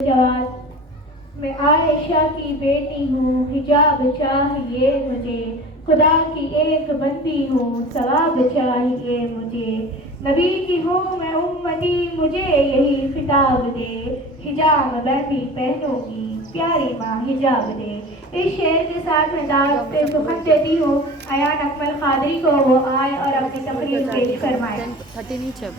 जवाब मैं आयशा की बेटी हूँ, हिजाब चाहिए मुझे, खुदा की एक बंदी हूँ, सवाब चाहिए मुझे, नबी की हूँ मैं उम्मती, मुझे यही खिताब दे, हिजाब मैं भी पहनूंगी, प्यारी माँ हिजाब दे। इस शेर के साथ मैं दावत पे सुखन देती हूँ अयान अकमल खादरी को, वो आए और अपनी तकरीर पेश फरमाए। 30 नीचे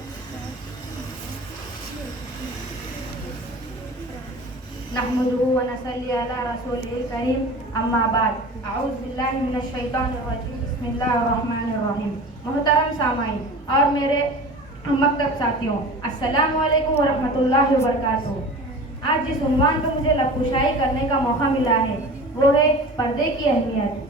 नहमदुहु व नसल्ली अला रसूलिल करीम, अम्मा बाद, अऊज़ु बिल्लाहि मिनश शैतानिर रजीम, बिस्मिल्लाहिर रहमानिर रहीम। मोहतरम सामाईन और मेरे मकतब साथियों, अस्सलामु अलैकुम व रहमतुल्लाहि व बरकातुहू। आज जिस उन्वान पर मुझे लबकुशाई करने का मौका मिला है वो है पर्दे की अहमियत।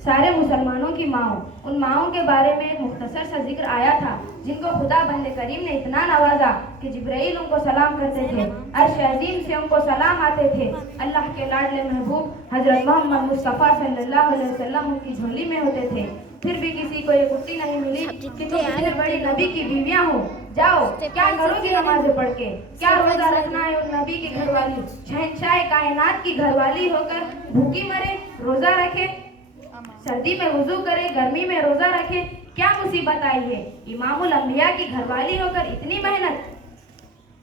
सारे मुसलमानों की माओं, उन माओं के बारे में एक मुख्तसर सा जिक्र आया था जिनको खुदा बंदे करीम ने इतना नवाजा कि जिब्राइल उनको सलाम करते थे, अर्श अज़ीम से उनको सलाम आते थे। अल्लाह के लाडले महबूब हजरत मोहम्मद मुस्तफ़ा सल्लल्लाहु अलैहि वसल्लम उनकी झोली में होते थे। फिर भी किसी को ये कुट्टी नहीं मिली कि तुम इतने बड़ी नबी की बीवियां हो, जाओ क्या करोगी नमाज़ें पढ़ के, क्या रोजा रखना है उन नबी की घरवाली, शहंशाह कायनात की घरवाली होकर भूखी मरे, रोजा रखे, सर्दी में वुजू करे, गर्मी में रोजा रखे, क्या मुसीबत आई है। इमामुल अंबिया की घरवाली होकर इतनी मेहनत,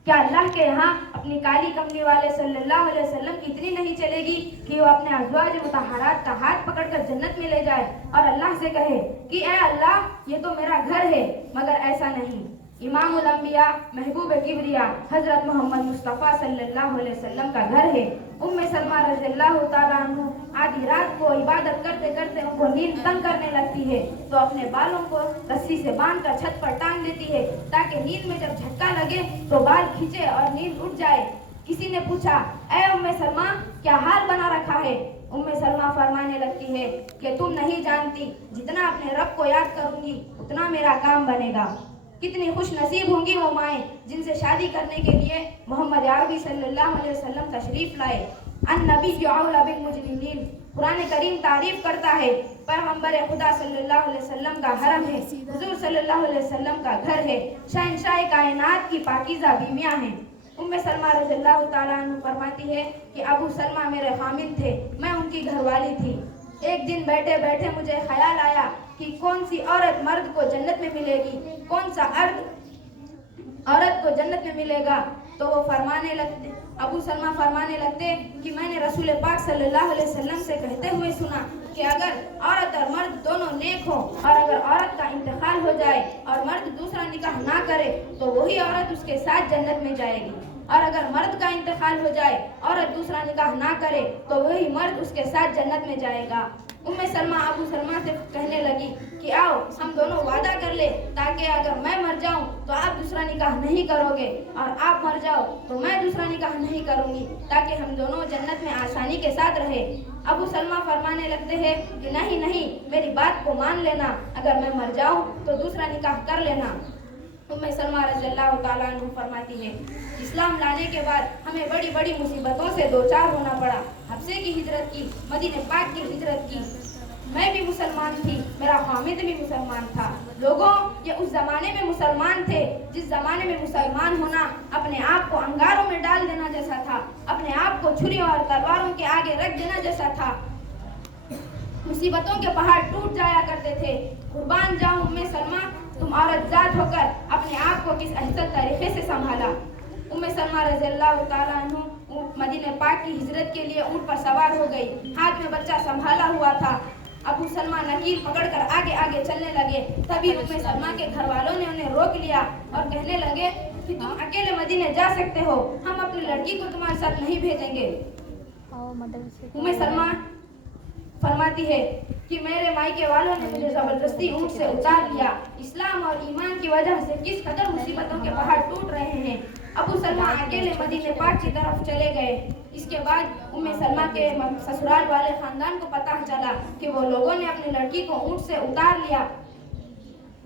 क्या अल्लाह के यहाँ अपनी काली कमली वाले सल्लल्लाहु अलैहि वसल्लम की इतनी नहीं चलेगी कि वो अपने अज़वाज मुतहरात का हाथ पकड़कर जन्नत में ले जाए और अल्लाह से कहे कि ए अल्लाह ये तो मेरा घर है। मगर ऐसा नहीं, इमामुल अंबिया महबूब किबरिया हजरत मोहम्मद मुस्तफ़ा सल्लल्लाहु अलैहि वसल्लम का घर है। उम्मे सलमा रज़ियल्लाहु ताला अन्हु आधी रात को इबादत करते करते उनको नींद तंग करने लगती है तो अपने बालों को रस्सी से बांधकर छत पर टांग देती है ताकि नींद में जब झटका लगे तो बाल खींचे और नींद उठ जाए। किसी ने पूछा, ऐ उम्मे सलमा क्या हाल बना रखा है? उम्मे सलमा फरमाने लगती है कि तुम नहीं जानती, जितना अपने रब को याद करूंगी उतना मेरा काम बनेगा। कितनी खुश नसीब होंगी वो माएँ जिनसे शादी करने के लिए मोहम्मद अरबी सल्लल्लाहु अलैहि वसल्लम तशरीफ लाए। अन नबी औला बिल मुजरिमीन, कुरान करीम तारीफ करता है पैगंबर खुदा सल्लल्लाहु अलैहि वसल्लम का हरम है, हुजूर सल्लल्लाहु अलैहि वसल्लम का घर है, शहंशाह कायनात की पाकीज़ा बीवियां हैं। उम्मे सलमा रज़ियल्लाहु ताला अन्हा फरमाती है कि अबू सलमा मेरे खामिन थे, मैं उनकी घरवाली थी। एक दिन बैठे बैठे मुझे ख्याल आया कि कौन सी औरत मर्द को जन्नत में मिलेगी, कौन सा औरत को जन्नत में मिलेगा। तो वो फरमाने लगते, अबू सलमा फरमाने लगते कि मैंने रसूल पाक सल्लल्लाहु अलैहि वसल्लम से कहते हुए सुना कि अगर औरत और मर्द दोनों नेक हो और अगर औरत का इंतकाल हो जाए और मर्द दूसरा निकाह ना करे तो वही औरत उसके साथ जन्नत में जाएगी, और अगर मर्द का इंतकाल हो जाए औरत दूसरा निकाह ना करे तो वही मर्द उसके साथ जन्नत में जाएगा। उम्मे सलमा अबू सलमा से कहने लगी कि आओ हम दोनों वादा कर ले ताकि अगर मैं मर जाऊं तो आप दूसरा निकाह नहीं करोगे और आप मर जाओ तो मैं दूसरा निकाह नहीं करूंगी ताकि हम दोनों जन्नत में आसानी के साथ रहे। अबू सलमा फरमाने लगते हैं कि नहीं नहीं, मेरी बात को मान लेना, अगर मैं मर जाऊं तो दूसरा निकाह कर लेना। उम्मे सलमा रज़ियल्लाहु ताला अन्हा फरमाती है, इस्लाम लाने के बाद हमें बड़ी बड़ी मुसीबतों से दो चार होना पड़ा। हफ्से की हिजरत की, मदीने पाक की हिजरत की। मैं भी मुसलमान थी, मेरा हामिद भी मुसलमान था। लोगों ये उस जमाने में मुसलमान थे जिस जमाने में मुसलमान होना अपने आप को अंगारों में डाल देना जैसा था, अपने आप को छुरियों और तलवारों के आगे रख देना जैसा था। मुसीबतों के पहाड़ टूट जाया करते थे। कुर्बान जाऊं उम्मे सलमा, तुम औरत जात होकर अपने आप को किस अहसन तरीके से संभाला। उम्मे सलमा रज़ियल्लाहु ताला अन्हा मदीने पाक की हिजरत के लिए ऊंट पर सवार हो गई, हाथ में बच्चा संभाला हुआ था। अबू सलमा नकील पकड़कर आगे आगे चलने लगे। तभी उम्मे सलमा के घर वालों ने उन्हें रोक लिया और कहने लगे कि तुम अकेले मदीने जा सकते हो, हम अपनी लड़की को तुम्हारे साथ नहीं भेजेंगे। उम्मे सलमा फरमाती है कि मेरे मायके वालों ने मुझे जबरदस्ती ऊंट से उतार लिया। इस्लाम और ईमान की वजह से किस कदर मुसीबतों के पहाड़ टूट रहे हैं। अबू सलमा अकेले मदीने पाक की तरफ चले गए। इसके बाद उम्मे सलमा के ससुराल वाले खानदान को पता चला कि वो लोगों ने अपनी लड़की को ऊंट से उतार लिया।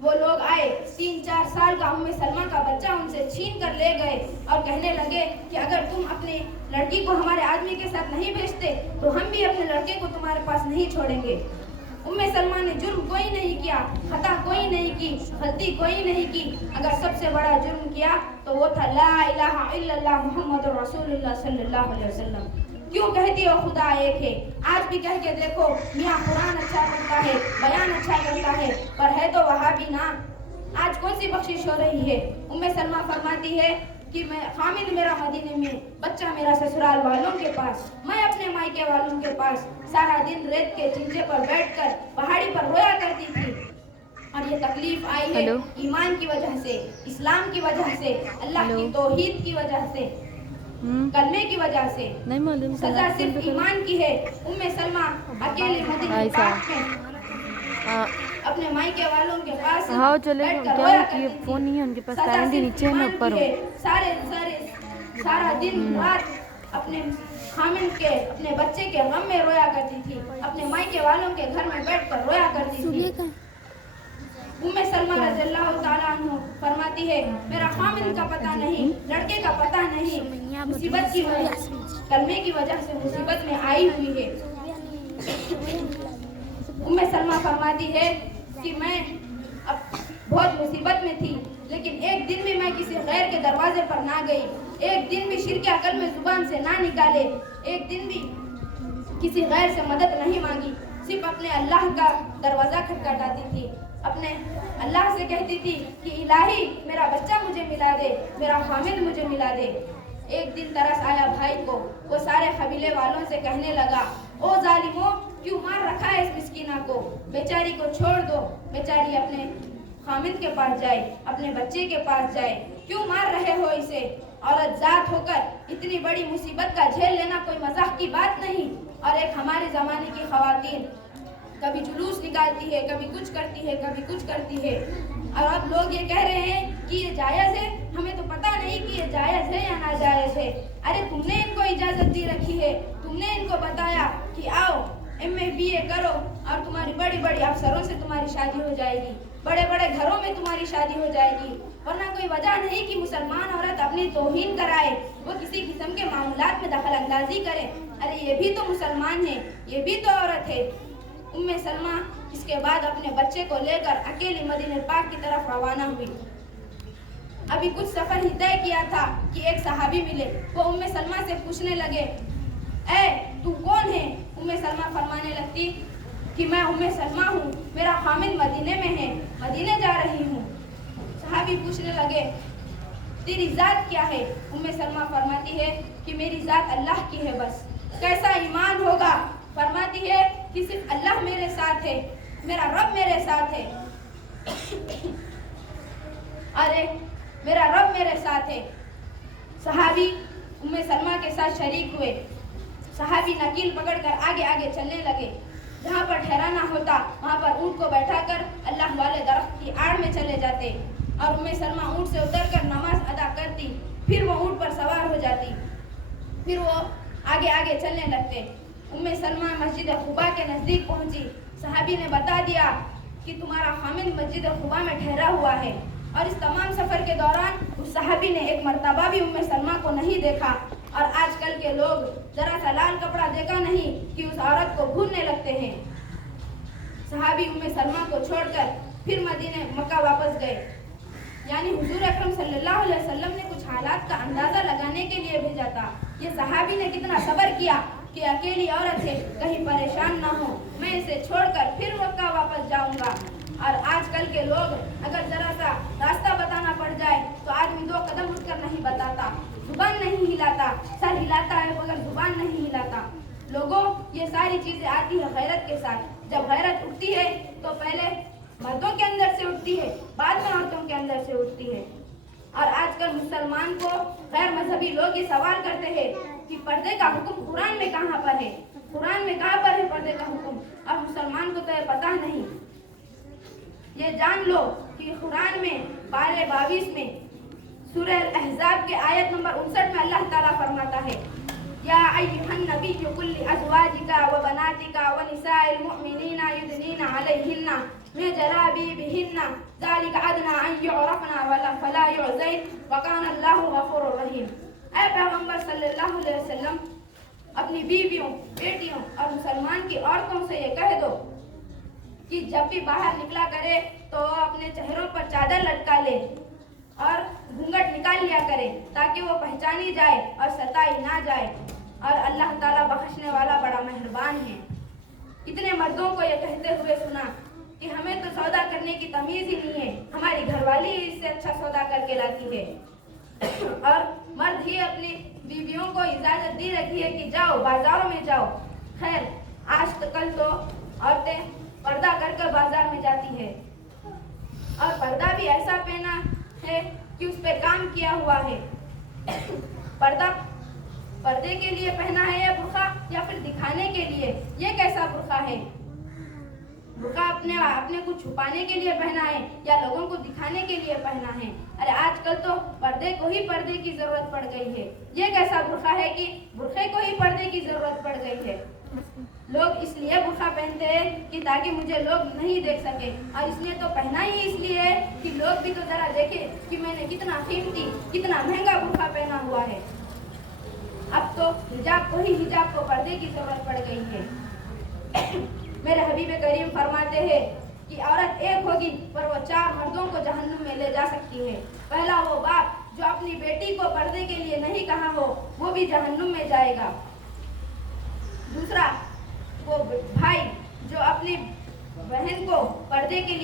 वो लोग आए, 3-4 साल का उम्मे सलमा का बच्चा उनसे छीन कर ले गए और कहने लगे कि अगर तुम अपनी लड़की को हमारे आदमी के साथ नहीं भेजते तो हम भी अपने लड़के को तुम्हारे पास नहीं छोड़ेंगे। सलमा ने जुर्म कोई नहीं किया, खता कोई नहीं की, गलती कोई नहीं की। अगर सबसे बड़ा जुर्म किया तो वो था ला इलाहा इल्लल्लाह मुहम्मदुर रसूलुल्लाह सल्लल्लाहु अलैहि वसल्लम। क्यों कहती हो खुदा एक है? आज भी कह के देखो, मियाँ कुरान अच्छा करता है, बयान अच्छा करता है, पर है तो वहाबी ना। आज कौन सी बख्शिश हो रही है? उम्मे सलमा फरमाती है कि मैं खामिद मेरा मदीने में, बच्चा मेरा ससुराल वालों के पास, मैं अपने मायके वालों के पास। सारा दिन रेत के चिंचे पर बैठकर पहाड़ी पर रोया करती थी। और ये तकलीफ आई है ईमान की वजह से, इस्लाम की वजह से, अल्लाह की तौहीद की वजह से, कलमे की वजह से। नहीं मालूम, सजा सिर्फ ईमान की है। उम्मे सलमा अकेले मदीने पाक में अपने मायके वालों के पास हाँ चले बैठकर क्या रोया है कि ये करती फोन थी। नहीं है उनके पास, सजा टाइम भी सिर्फ नीचे है मैं ईमान ऊपर की हूँ। है। सारा दिन रात अपने खामिद के, अपने बच्चे के गम में रोया करती थी, अपने मायके वालों के घर में बैठकर रोया करती थी। उम्मे सलमा रज़ियल्लाहु ताला अन्हु फरमाती है, मेरा खामिद का पता नहीं, लड़के का पता नहीं, मुसीबत की वजह से, कलमे की वजह से मुसीबत में आई हुई है। उम्मे सलमा फरमाती है कि मैं अब बहुत मुसीबत में थी, लेकिन एक दिन भी मैं किसी गैर के दरवाजे पर ना गई, एक दिन भी शिर्क अकल में जुबान से ना निकाले, एक दिन भी किसी गैर से मदद नहीं मांगी, सिर्फ अपने अल्लाह का दरवाजा खटखटाती थी, अपने अल्लाह से कहती थी कि इलाही मेरा बच्चा मुझे मिला दे, मेरा खामिद मुझे मिला दे। एक दिन तरस आया भाई को, वो सारे कबीले वालों से कहने लगा, ओ जालिमो, क्यों मार रखा है इस मिस्कीना को, बेचारी को छोड़ दो, बेचारी अपने खामिद के पास जाए, अपने बच्चे के पास जाए, क्यों मार रहे हो इसे? औरत जात होकर इतनी बड़ी मुसीबत का झेल लेना कोई मजाक की बात नहीं। और एक हमारे ज़माने की ख़वातीन कभी जुलूस निकालती है, कभी कुछ करती है, कभी कुछ करती है, और अब लोग ये कह रहे हैं कि ये जायज़ है, हमें तो पता नहीं कि ये जायज़ है या नाजायज़ है। अरे तुमने इनको इजाज़त दी रखी है, तुमने इनको बताया कि आओ MA BA करो और तुम्हारी बड़ी बड़ी अफसरों से तुम्हारी शादी हो जाएगी, बड़े बड़े घरों में तुम्हारी शादी हो जाएगी, वरना कोई वजह नहीं कि मुसलमान औरत अपनी तौहीन कराए, वो किसी किस्म के मामलात में दखल अंदाजी करे। अरे ये भी तो मुसलमान है, ये भी तो औरत है। उम्मे सलमा इसके बाद अपने बच्चे को लेकर अकेली मदीने पाक की तरफ रवाना हुई। अभी कुछ सफर ही तय किया था कि एक सहाबी मिले, वो उम्मे सलमा से पूछने लगे, ए तू कौन है? उम्मे सलमा फरमाने लगती कि मैं उम्मे सलमा हूँ, मेरा खामिद मदीने में है, मदीने जा रही हूँ। सहाबी पूछने लगे, तेरी जात क्या है? उम्मे सलमा फरमाती है कि मेरी जात अल्लाह की है बस। कैसा ईमान होगा? फरमाती है कि सिर्फ अल्लाह मेरे साथ है, मेरा रब मेरे साथ है। अरे मेरा रब मेरे साथ है। सहाबी उम्मे सलमा के साथ शरीक हुए। सहाबी नकील पकड़कर आगे आगे चलने लगे। जहाँ पर ठहराना होता वहाँ पर ऊँट को बैठाकर अल्लाह वाले दरख्त की आड़ में चले जाते और उम्मे सलमा ऊँट से उतरकर नमाज अदा करती, फिर वो ऊँट पर सवार हो जाती, फिर वो आगे आगे चलने लगते। उम्मे सलमा मस्जिद खुबा के नज़दीक पहुँची। सहाबी ने बता दिया कि तुम्हारा खामिद मस्जिद खुबा में ठहरा हुआ है। और इस तमाम सफ़र के दौरान उस सहाबी ने एक मर्तबा भी उम्मे सलमा को नहीं देखा। और आजकल के लोग जरा सा लाल कपड़ा देखा नहीं कि उस औरत को भूलने लगते हैं। सहाबी उम्मे सलमा को छोड़कर फिर मदीने मक्का वापस गए। यानी हुजूर अकरम सल्लल्लाहु अलैहि वसल्लम ने कुछ हालात का अंदाज़ा लगाने के लिए भेजा था। ये सहाबी ने कितना सब्र किया कि अकेली औरत है, कहीं परेशान ना हो, मैं इसे छोड़कर फिर मक्का वापस जाऊंगा। और आजकल के लोग अगर जरा सा रास्ता बताना पड़ जाए तो आदमी 2 कदम उठकर नहीं बताता, जुबान नहीं हिलाता, सर हिलाता है मगर जुबान नहीं हिलाता। लोगों, ये सारी चीज़ें आती है गैरत के साथ। जब गैरत उठती है तो पहले मर्दों के अंदर से उठती है, बाद में औरतों के अंदर से उठती है। और आजकल मुसलमान को गैर मजहबी लोग ये सवाल करते हैं कि पर्दे का हुक्म कुरान में कहाँ पर है, कुरान में कहाँ पर है पर्दे का हुक्म। और मुसलमान को तो ये पता नहीं। ये जान लो कि कुरान में पारे 22 में सूरह अल-अहज़ाब के आयत नंबर 59 में अल्लाह ताला फरमाता है, या अय्युहन नबिय्यु कुल अज़वाजिका व बनातिका व निसाइल मुअमिनीना युदनीना अलैहिन्ना मिन जलाबिबिहिन्ना ज़ालिका अदना अन युअरफना वला फला युज़ैन व काना अल्लाहु गफूरुर रहीम। ऐ पैगंबर सल्लल्लाहु अलैहि वसल्लम, अपनी बीवियों, बेटियों और मुसलमान की औरतों से ये कह दो کہ جب بھی باہر نکلا کرے تو اپنے چہروں پر چادر لٹکا لے اور گھونگھٹ نکال لیا کرے تاکہ وہ پہچانی جائے اور ستائی نہ جائے. اور اللہ تعالیٰ بخشنے والا بڑا مہربان ہے. اتنے مردوں کو یہ کہتے ہوئے سنا کہ ہمیں تو سودا کرنے کی تمیز ہی نہیں ہے, ہماری گھر والی ہی اس سے اچھا سودا کر کے لاتی ہے. اور مرد ہی اپنی بیویوں کو اجازت دی رکھی ہے کہ جاؤ بازاروں میں جاؤ. خیر آج کل تو عورتیں پردہ کر کر بازار میں جاتی ہے اور پردہ بھی ایسا پہنا ہے کہ اس پہ کام کیا ہوا ہے. پردے کے لیے پہنا ہے یہ برقع یا پھر دکھانے کے لیے؟ یہ کیسا برقع ہے؟ برقع اپنے کو چھپانے کے لیے پہنا ہے یا لوگوں کو دکھانے کے لیے پہنا ہے؟ ارے آج کل تو پردے کو ہی پردے کی ضرورت پڑ گئی ہے. یہ کیسا برقع ہے کہ برقعے کو ہی پردے کی ضرورت پڑ گئی ہے؟ لوگ اس لیے برقع پہنتے ہیں کہ تاکہ مجھے لوگ نہیں دیکھ سکے, اور اس نے تو پہنا ہی اس لیے ہے کہ لوگ بھی تو ذرا دیکھیں کہ میں نے کتنا قیمتی کتنا مہنگا برقع پہنا ہوا ہے. اب تو حجاب کو پردے کی ضرورت پڑ گئی ہے. میرے حبیب کریم فرماتے ہیں کہ عورت ایک ہوگی پر وہ 4 مردوں کو جہنم میں لے جا سکتی ہے. پہلا وہ باپ جو اپنی بیٹی کو پردے کے لیے نہیں کہا ہو, وہ بھی جہنم میں جائے گا. دوسرا وہ بھائی جو اپنی بہن کو پردے کے لیے